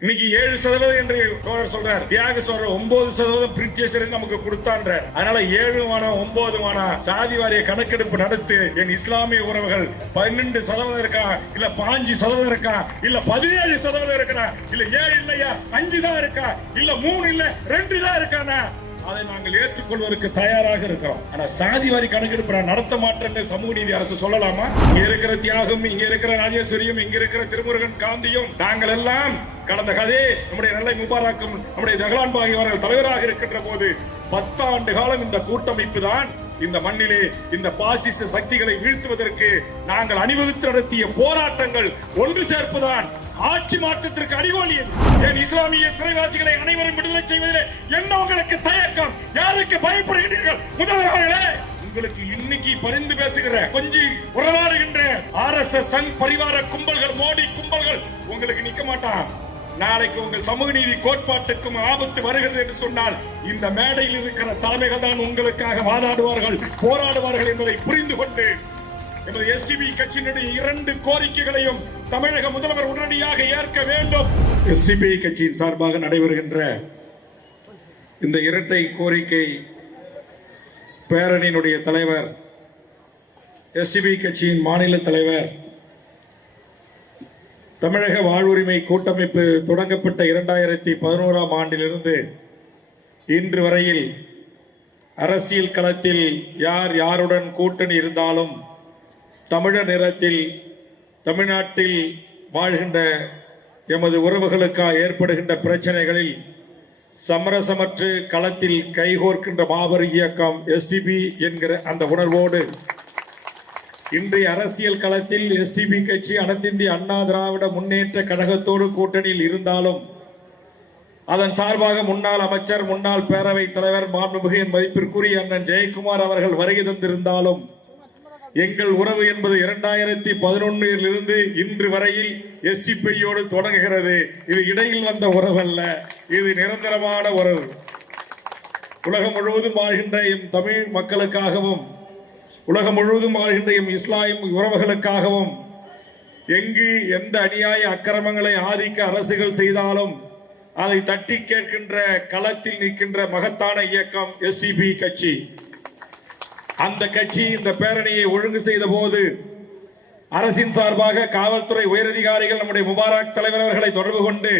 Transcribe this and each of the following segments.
இன்னைக்கு ஏழு சதவீதம் என்று தோழர் சொல்றார். தியாக சொல்ற ஒன்பது சதவீதம் பிரிட்டிஷ் நமக்கு கொடுத்தான்ற அதனால ஏழு வேணாம் ஒன்பது வேணாம் சாதி வாரிய கணக்கெடுப்பு நடத்து என் இஸ்லாமிய உறவுகள் பன்னெண்டு சதவீதம் இருக்கா? இல்ல பாஞ்சு சதவீதம் இருக்கா? இல்ல பதினேழு சதவீதம் இருக்கா? இல்ல ஏழு இல்லையா? அஞ்சு தான் இருக்கா? இல்ல மூணு இல்ல ரெண்டு தான் இருக்கானா? அதை நாங்கள் ஏற்றுக்கொள்வதற்கு தயாராக இருக்கிறோம். ஆனா சாதி வாரி கணக்கெடுப்பு நான் நடத்த மாட்டேன் சமூக நீதி அரசு சொல்லலாமா? இங்க இருக்கிற தியாகம் இங்க இருக்கிற ராஜேஸ்வரியும் இங்க இருக்கிற திருமுருகன் காந்தியும் நாங்கள் எல்லாம் கடந்த கதே நம்முடைய நெல்லை முபாராக்கும் நம்முடைய ஜெகலான் பாகி அவர்கள் தலைவராக இருக்கின்ற போது பத்தாண்டு காலம் இந்த கூட்டமைப்பு தான் இந்த மண்ணிலே இந்த பாசிச சக்திகளை வீழ்த்துவதற்கு நாங்கள் அணிவகுத்து நடத்திய போராட்டங்கள் ஒன்று சேர்ப்புதான் ஆட்சி மாற்றத்திற்கு அடிகோலி என் இஸ்லாமிய சிறைவாசிகளை அனைவரும் விடுதலை செய்வதிலே என்ன உங்களுக்கு தயக்கம்? யாருக்கு பயப்படுகிறீர்கள்? முதல்வர்களே உங்களுக்கு இன்னைக்கு பரிந்து பேசுகிற கொஞ்சி உறவாடுகின்ற R S S Sangh Parivar கும்பல்கள் Modi கும்பல்கள் உங்களுக்கு நிக்க மாட்டான். நாளைக்கு உங்கள் சமூக நீதி கோட்பாட்டுக்கும் ஆபத்து வருகிறது என்று சொன்னால் இந்த மேடையில் இருக்கிற தலைமைகள் தான் உங்களுக்காக வாதாடுவார்கள் போராடுவார்கள் என்பதை புரிந்து கொண்டு எமது எஸ்டிபி கட்சியினுடைய இரண்டு கோரிக்கைகளையும் தமிழக முதல்வர் உடனடியாக ஏற்க வேண்டும். எஸ்டிபி கட்சியின் சார்பாக நடைபெறுகின்ற இந்த இரட்டை கோரிக்கை பேரணியினுடைய தலைவர் எஸ்டிபி கட்சியின் மாநில தலைவர் தமிழக வாழ்வுரிமை கூட்டமைப்பு தொடங்கப்பட்ட இரண்டாயிரத்தி பதினோராம் ஆண்டிலிருந்து இன்று வரையில் அரசியல் களத்தில் யார் யாருடன் கூட்டணி இருந்தாலும் தமிழர் நிறத்தில் தமிழ்நாட்டில் வாழ்கின்ற எமது உறவுகளுக்காக ஏற்படுகின்ற பிரச்சனைகளில் சமரசமற்று களத்தில் கைகோர்க்கின்ற மாபெரும் இயக்கம் எஸ்டிபி என்கிற அந்த உணர்வோடு இன்றைய அரசியல் களத்தில் எஸ்டிபி கட்சி அனைத்திந்திய அண்ணா திராவிட முன்னேற்ற கழகத்தோடு கூட்டணியில் இருந்தாலும் அதன் சார்பாக முன்னாள் அமைச்சர் முன்னாள் பேரவைத் தலைவர் மாண்புமிகு என் மதிப்பிற்குரிய அண்ணன் ஜெயக்குமார் அவர்கள் வருகை தந்திருந்தாலும் எங்கள் உறவு என்பது இரண்டாயிரத்தி பதினொன்னில் இருந்து இன்று வரையில் எஸ்டிபியோடு தொடங்குகிறது. இது இடையில் வந்த உறவல்ல இது நிரந்தரமான உறவு. உலகம் முழுவதும் வாழ்கின்ற தமிழ் மக்களுக்காகவும் உலகம் முழுவதும் வாழ்கின்ற எம் இஸ்லாமிய உறவுகளுக்காகவும் எங்கு எந்த அநியாய அக்கிரமங்களை ஆதிக்க அரசுகள் செய்தாலும் அதை தட்டி கேட்கின்ற களத்தில் நிற்கின்ற மகத்தான இயக்கம் எஸ்டிபி கட்சி. அந்த கட்சி இந்த பேரணியை ஒழுங்கு செய்த போது அரசின் சார்பாக காவல்துறை உயரதிகாரிகள் நம்முடைய முபாரக் தலைவர் அவர்களை தொடர்பு கொண்டு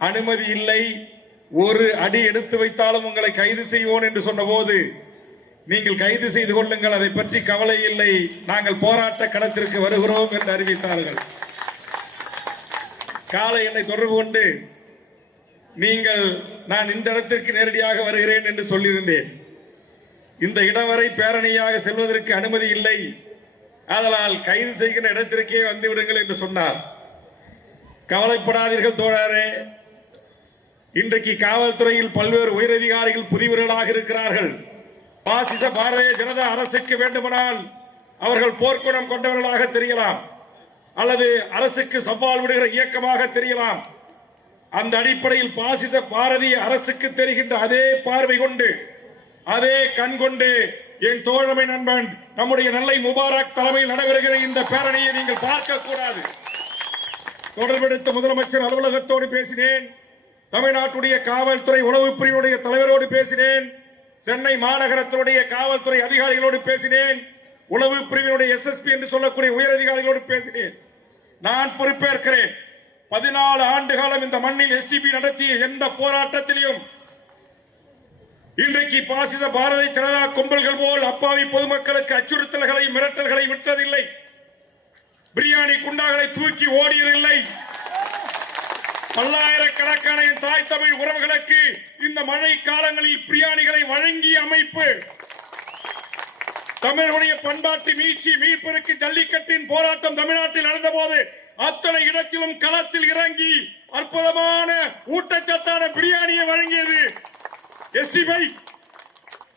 அனுமதி இல்லை ஒரு அடி எடுத்து வைத்தாலும் உங்களை கைது செய்வோம் என்று சொன்னபோது நீங்கள் கைது செய்து கொள்ளுங்கள். அதை பற்றி கவலை இல்லை. நாங்கள் போராட்ட களத்திற்கு வருகிறோம் என்று அறிவித்தார்கள். காலை என்னை தொடர்பு கொண்டு நீங்கள் நான் இந்த இடத்திற்கு நேரடியாக வருகிறேன் என்று சொல்லியிருந்தேன். இந்த இடம் வரை பேரணியாக செல்வதற்கு அனுமதி இல்லை. ஆதலால் கைது செய்கிற இடத்திற்கே வந்துவிடுங்கள் என்று சொன்னார். கவலைப்படாதீர்கள் தோழரே. இன்றைக்கு காவல்துறையில் பல்வேறு உயரதிகாரிகள் புதிவர்களாக இருக்கிறார்கள். பாசிச பாரதிய ஜனதா அரசுக்கு வேண்டுமானால் அவர்கள் போர்க்குணம் கொண்டவர்களாக தெரியலாம். அல்லது அரசுக்கு சவால் விடுகிற இயக்கமாக தெரியலாம். அந்த அடிப்படையில் பாசிச பாரதிய அரசுக்கு தெரிகின்ற அதே பார்வை கொண்டு அதே கண் கொண்டு என் தோழமை நண்பன் நம்முடைய நெல்லை முபாரக் தலைமையில் நடைபெறுகிற இந்த பேரணியை நீங்கள் பார்க்க கூடாது தொடர்பெடுத்த முதலமைச்சர் அலுவலகத்தோடு பேசினேன். தமிழ்நாட்டுடைய காவல்துறை உளவு பிரிவுடைய தலைவரோடு பேசினேன். சென்னை மாநகரத்தினுடைய காவல்துறை அதிகாரிகளோடு பேசினேன். உளவு பிரிவினுடைய எஸ்எஸ்பி என்று சொல்லக்கூடிய உயர் அதிகாரிகளோடு பேசினேன். நான் பொறுப்பேற்கிறேன். பதினாலு ஆண்டு காலம் இந்த மண்ணில் எஸ்டிபி நடத்திய எந்த போராட்டத்திலையும் இன்றைக்கு பாசித பாரதிய ஜனதா கும்பல்கள் போல் அப்பாவி பொதுமக்களுக்கு அச்சுறுத்தல்களை மிரட்டல்களை விட்டதில்லை. பிரியாணி குண்டாகளை தூக்கி ஓடியதில்லை. பல்லாயிரக்கணக்கான தாய் தமிழ் உறவுகளுக்கு இந்த மழை காலங்களில் பிரியாணிகளை வழங்கிய அமைப்பு. தமிழுடைய பண்பாட்டு மீட்சி மீட்பிற்கு ஜல்லிக்கட்டின் போராட்டம் தமிழ்நாட்டில் நடந்தபோது அத்தனை இடத்திலும் களத்தில் இறங்கி அற்புதமான ஊட்டச்சத்தான பிரியாணியை வழங்கியது. எஸ்டிபை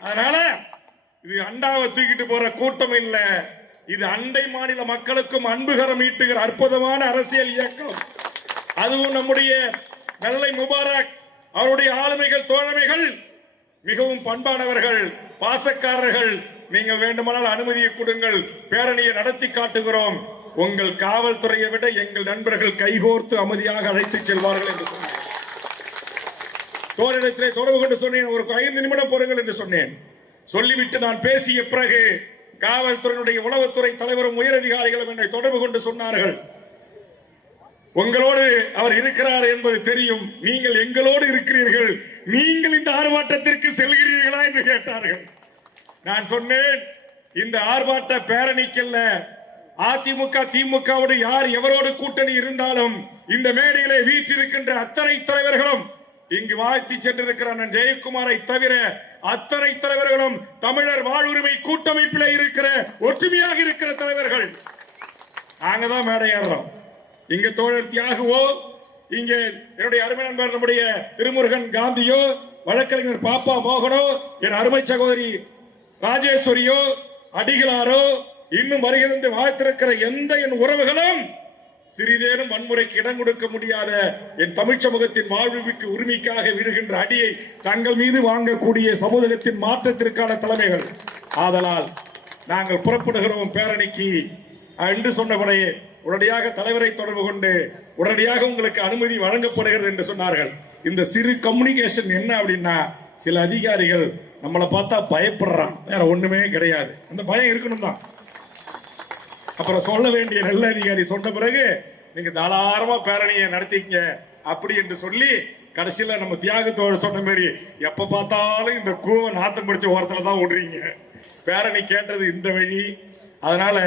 அதனால இது அண்டாவை தூக்கிட்டு போற கூட்டம் இல்லை. இது அண்டை மாநில மக்களுக்கும் அன்புகரம் ஈட்டுகிற அற்புதமான அரசியல் இயக்கம். அதுவும் நம்முடைய நல்லை முபாரக் அவருடைய ஆளுமைகள் தோழமைகள் மிகவும் பண்பானவர்கள் பாசக்காரர்கள். நீங்கள் வேண்டுமானால் அனுமதியை கொடுங்கள். பேரணியை நடத்தி காட்டுகிறோம். உங்கள் காவல்துறையை விட எங்கள் நண்பர்கள் கைகோர்த்து அமைதியாக அழைத்துச் செல்வார்கள் என்று சொன்னார். தோழிடத்திலே தொடர்பு கொண்டு சொன்னேன். ஒரு ஐந்து நிமிடம் போடுங்கள் என்று சொன்னேன். சொல்லிவிட்டு நான் பேசிய பிறகு காவல்துறையினுடைய உளவுத்துறை தலைவரும் உயரதிகாரிகளும் என்னை தொடர்பு கொண்டு சொன்னார்கள். உங்களோடு அவர் இருக்கிறார் என்பது தெரியும். நீங்கள் எங்களோடு இருக்கிறீர்கள். நீங்கள் இந்த ஆர்ப்பாட்டத்திற்கு செல்கிறீர்களா என்று கேட்டார்கள். நான் சொன்னேன் இந்த ஆர்ப்பாட்ட பேரணிக்கல்ல அதிமுக திமுகவோடு யார் எவரோடு கூட்டணி இருந்தாலும் இந்த மேடையிலே வீற்றிருக்கின்ற அத்தனை தலைவர்களும் இங்கு வாழ்த்தி சென்றிருக்கிற அண்ணன் ஜெயக்குமாரை தவிர அத்தனை தலைவர்களும் தமிழர் வாழ்வுரிமை கூட்டமைப்பில் இருக்கிற ஒற்றுமையாக இருக்கிற தலைவர்கள். நாங்க தான் மேடை இங்க தோழர் தியாகுவோ இங்க என்னுடைய அருமை நண்பர் நம்முடைய திருமுருகன் காந்தியோ வழக்கறிஞர் பாப்பா மோகனோ என் அருமை சகோதரி ராஜேஸ்வரியோ அடிகளாரோ இன்னும் வருகிறது வாழ்த்திருக்கிற எந்த என் உறவுகளும் சிறிதேனும் வன்முறைக்கு இடம் கொடுக்க முடியாத என் தமிழ் சமூகத்தின் வாழ்வுக்கு உரிமைக்காக விடுகின்ற அடியை தங்கள் மீது வாங்கக்கூடிய சமூகத்தின் மாற்றத்திற்கான தலைமைகள். ஆதலால் நாங்கள் புறப்படுகிறோம் பேரணிக்கு. என்று சொன்னபடியே உடனடியாக தலைவரை தொடர்பு கொண்டு உடனடியாக உங்களுக்கு அனுமதி வழங்கப்படுகிறது என்று சொன்னார்கள். இந்த சிறு கம்யூனிகேஷன் என்ன அப்படின்னா சில அதிகாரிகள் நம்மளை பார்த்தா பயப்படுறான். வேற ஒண்ணுமே கிடையாது. அந்த பயம் இருக்கணும் தான். அப்புறம் சொல்ல வேண்டிய நல்ல அதிகாரி சொன்ன பிறகு நீங்க தாராளமா பேரணியை நடத்திக்கங்க. அப்படி என்று சொல்லி கடைசியில நம்ம தியாகத்தோடு சொன்ன மாதிரி எப்ப பார்த்தாலும் இந்த கூவ நாத்தம் பிடிச்ச ஓரத்துல தான் ஓடுறீங்க. பேரணி கேட்டது இந்த வழி. அதனால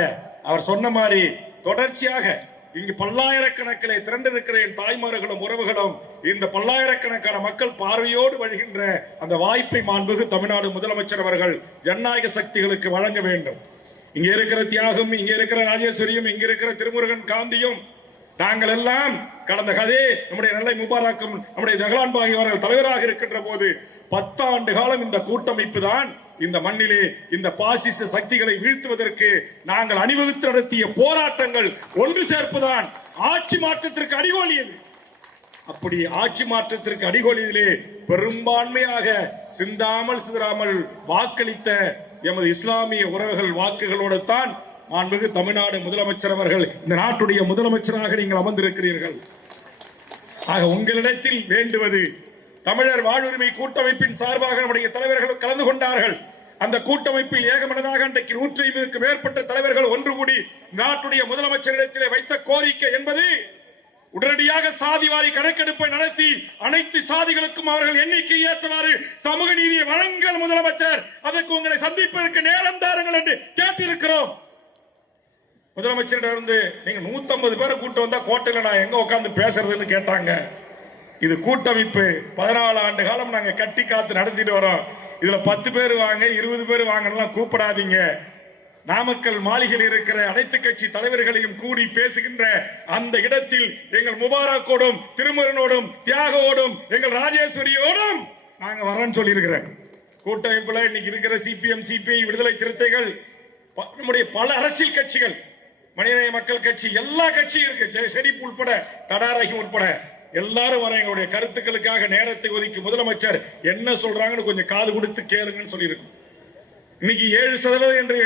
அவர் சொன்ன மாதிரி தொடர்ச்சியாக இங்கு பல்லாயிரக்கணக்கிலே திரண்டிருக்கிற என் தாய்மார்களும் உறவுகளும் இந்த பல்லாயிரக்கணக்கான மக்கள் பார்வையோடு வழிகின்ற அந்த வாய்ப்பை மாண்புகு தமிழ்நாடு முதலமைச்சர் அவர்கள் ஜனநாயக சக்திகளுக்கு வழங்க வேண்டும். இங்க இருக்கிற தியாகம் இங்க இருக்கிற ராஜேஸ்வரியும் இங்க இருக்கிற திருமுருகன் காந்தியும் நாங்கள் எல்லாம் கடந்த கதே நம்முடைய நெல்லை முபாராக்கும் நம்முடைய ஜெகலான் பாகி அவர்கள் தலைவராக இருக்கின்ற போது பத்தாண்டு காலம் இந்த கூட்டமைப்பு தான் இந்த மண்ணிலே இந்த பாசிச சக்திகளை வீழ்த்துவதற்கு நாங்கள் அணிவகுத்து நடத்திய போராட்டங்கள் ஒன்று சேர்ப்புதான். ஆட்சி மாற்றத்திற்கு அடிகோலியது அப்படி ஆட்சி மாற்றத்திற்கு அடிகோலியிலே பெரும்பான்மையாக சிந்தாமல் சிதறாமல் வாக்களித்த எமது இஸ்லாமிய உறவுகள் வாக்குகளோடு தான் மாண்புமிகு தமிழ்நாடு முதலமைச்சர் அவர்கள் இந்த நாட்டுடைய முதலமைச்சராக நீங்கள் அமர்ந்திருக்கிறீர்கள். ஆக உங்களிடத்தில் வேண்டுவது தமிழர் வாழ்வுரிமை கூட்டமைப்பின் சார்பாக நம்முடைய தலைவர்கள் கலந்து கொண்டார்கள். அந்த கூட்டமைப்பில் ஏகமனதாக அன்றைக்கு நூற்றி ஐம்பதுக்கு மேற்பட்ட தலைவர்கள் ஒன்று கூடி நாட்டுடைய முதலமைச்சரிடத்திலே வைத்த கோரிக்கை என்பது உடனடியாக சாதிவாரி கணக்கெடுப்பை நடத்தி அனைத்து சாதிகளுக்கும் அவர்கள் எண்ணிக்கை ஏற்றவாறு சமூக நீதியை வழங்கல் முதலமைச்சர். அதற்கு உங்களை சந்திப்பதற்கு நேரம் தாருங்கள் என்று கேட்டிருக்கிறோம். முதலமைச்சரிடம் இருந்து நீங்க 150 பேரை கூட்டு வந்தா கோட்டையில நான் எங்க உட்காந்து பேசுறதுன்னு கேட்டாங்க. இது கூட்டமைப்பு. பதினாலு ஆண்டு காலம் நாங்க கட்டி காத்து நடத்திட்டு வரோம். இதுல பத்து பேர் வாங்க இருபது பேர் வாங்கலாம் கூப்பிடாதீங்க. நாமக்கல் மாளிகையில் இருக்கிற அனைத்து கட்சி தலைவர்களையும் கூடி பேசுகின்ற அந்த இடத்தில் எங்கள் முபாரக்கோடும் திருமுருகனோடும் தியாகோடும் எங்கள் ராஜேஸ்வரியோடும் நாங்க வரோம்னு சொல்லியிருக்கிறேன். கூட்டமைப்புல இன்னைக்கு இருக்கிற சிபிஎம் சிபிஐ விடுதலை சிறுத்தைகள் நம்முடைய பல அரசியல் கட்சிகள் மனிதநேய மக்கள் கட்சி எல்லா கட்சியும் இருக்கு. செடிப்பு உட்பட தடாரகம் உட்பட எல்லாரும் வர எங்களுடைய கருத்துக்களுக்காக நேரத்தை ஒதுக்கி முதலமைச்சர் என்ன சொல்றாங்கன்னு கொஞ்சம் காது கொடுத்து கேளுங்கன்னு சொல்லியிருக்கோம். இன்னைக்கு ஏழு சதவீதம் என்று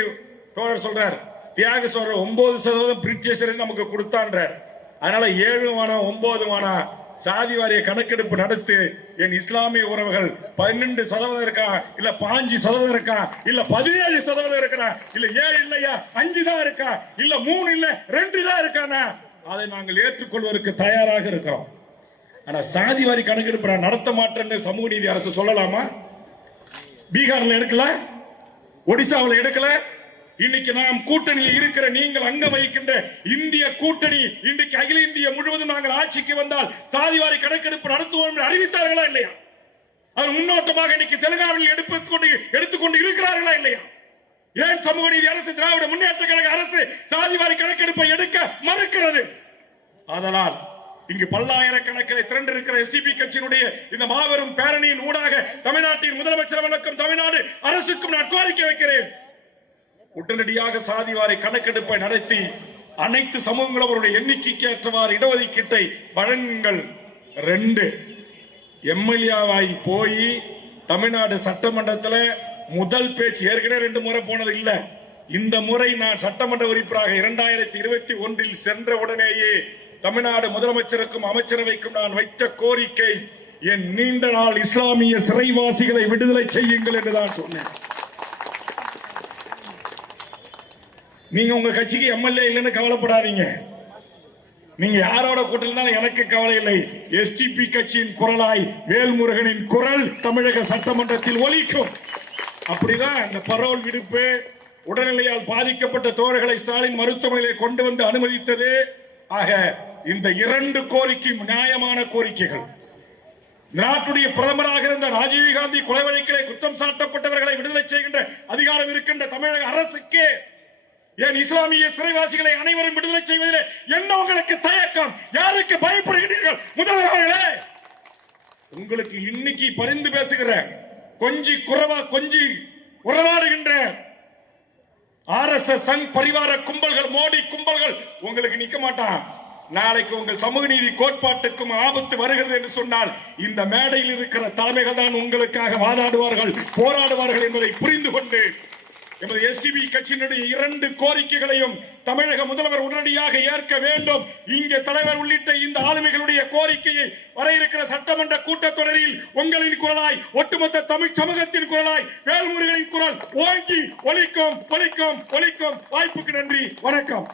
தோழர் சொல்றார். தியாக சொல்ற ஒன்பது சதவீதம் பிரிட்டிஷர் நமக்கு கொடுத்தான்றார். அதனால ஏழு வேணாம் ஒன்பது வேணாம் சாதி வாரிய கணக்கெடுப்பு நடத்து என் இஸ்லாமிய உறவுகள் பன்னெண்டு சதவீதம் இருக்கா? இல்ல பாஞ்சு சதவீதம் இருக்கா? இல்ல பதினேழு சதவீதம் இருக்கா? இல்ல ஏழு இல்லையா? அஞ்சு தான் இருக்கா? இல்ல மூணு இல்ல ரெண்டு தான் இருக்கானா? அதை நாங்கள் ஏற்றுக்கொள்வதற்கு தயாராக இருக்கிறோம். ஆனா சாதி வாரி கணக்கெடுப்பு நான் நடத்த மாட்டேன்னு சமூக நீதி அரசு சொல்லலாமா? பீகார்ல எடுக்கல ஒடிசாவில் எடுக்கல. இன்னைக்கு நாம் கூட்டணியில் இருக்கிற நீங்கள் அங்க வகிக்கின்ற இந்திய கூட்டணி இன்றைக்கு அகில இந்திய முழுவதும் நாங்கள் ஆட்சிக்கு வந்தால் சாதிவாரி கணக்கெடுப்பு நடத்துவோம் என்று அறிவித்தார்களா இல்லையா? அவர் முன்னோட்டமாக இன்னைக்கு தெலுங்கானாவில் எடுத்துக்கொண்டு எடுத்துக்கொண்டு இருக்கிறார்களா இல்லையா? ஏன் சமூக நீதி அரசு திராவிட முன்னேற்ற கழக அரசு சாதிவாரி கணக்கெடுப்பை எடுக்க மறுக்கிறது? அதனால் இங்கு பல்லாயிரக்கணக்கில் திரண்டிருக்கிற எஸ்டிபி கட்சியினுடைய இந்த மாபெரும் பேரணியின் ஊடாக தமிழ்நாட்டின் முதலமைச்சர் அவர்களுக்கும் தமிழ்நாடு அரசுக்கும் நான் கோரிக்கை வைக்கிறேன். உடனடியாக சாதிவாரி கணக்கெடுப்பை நடத்தி அனைத்து சமூகங்களும் அவருடைய எண்ணிக்கைக்கு ஏற்றவாறு இடஒதுக்கீட்டை வழங்குங்கள். ரெண்டு எம்எல்ஏவாய் போய் தமிழ்நாடு சட்டமன்றத்தில் முதல் பேச்சு ஏற்கனவே ரெண்டு முறை போனது இல்லை. இந்த முறை நான் சட்டமன்ற உறுப்பினராக இரண்டாயிரத்தி இருபத்தி ஒன்றில் சென்ற உடனேயே தமிழ்நாடு முதலமைச்சருக்கும் அமைச்சரவைக்கும் நான் வைத்த கோரிக்கை என் நீண்ட நாள் இஸ்லாமிய சிறைவாசிகளை விடுதலை செய்யுங்கள் என்று தான் சொன்னேன். நீங்க உங்க கட்சிக்கு எம்எல்ஏ இல்லைன்னு கவலைப்படாதீங்க. நீங்க யாரோட கூட்டிருந்தாலும் எனக்கு கவலை இல்லை. எஸ்டிபி கட்சியின் குரலாய் வேல்முருகனின் குரல் தமிழக சட்டமன்றத்தில் ஒலிக்கும். அப்படிதான் இந்த பரோல் விடுப்பு உடல்நிலையால் பாதிக்கப்பட்ட தோழர்களை ஸ்டாலின் மருத்துவமனையிலே கொண்டு வந்து அனுமதித்தது. ஆக இந்த இரண்டு கோரிக்கையும் நியாயமான கோரிக்கைகள். நாட்டுடைய பிரதமராக இருந்த ராஜீவ்காந்தி கொலை வழக்கிலே குற்றம் சாட்டப்பட்டவர்களை விடுதலை செய்கின்ற அதிகாரம் இருக்கின்ற தமிழக அரசுக்கு ஏன் இஸ்லாமிய சிறைவாசிகளை அனைவரும் விடுதலை செய்வதிலே என்ன உங்களுக்கு தயக்கம்? யாருக்கு பயப்படுகிறீர்கள்? முதல்வர்களே உங்களுக்கு இன்னைக்கு பரிந்து பேசுகிற கொஞ்சி குறவா கொஞ்சி உறவாடுகின்ற எஸ் சங் பரிவார கும்பல்கள் மோடி கும்பல்கள் உங்களுக்கு நிக்க மாட்டான். நாளைக்கு உங்கள் சமூக நீதி கோட்பாட்டுக்கும் ஆபத்து வருகிறது என்று சொன்னால் இந்த மேடையில் இருக்கிற தலைமைகள் தான் உங்களுக்காக வாதாடுவார்கள் போராடுவார்கள் என்பதை புரிந்து கொண்டு எமது எஸ்டிபி கட்சியினுடைய இரண்டு கோரிக்கைகளையும் தமிழக முதல்வர் உடனடியாக ஏற்க வேண்டும். இங்கே தலைவர் உள்ளிட்ட இந்த ஆளுமைகளுடைய கோரிக்கையை வர இருக்கிற சட்டமன்ற கூட்டத்தொடரில் உங்களின் குரலாய் ஒட்டுமொத்த தமிழ் சமூகத்தின் குரலாய் வேல்முருகனின் குரல் ஓங்கி ஒலிக்கும் ஒலிக்கும் ஒலிக்கும். வாய்ப்புக்கு நன்றி. வணக்கம்.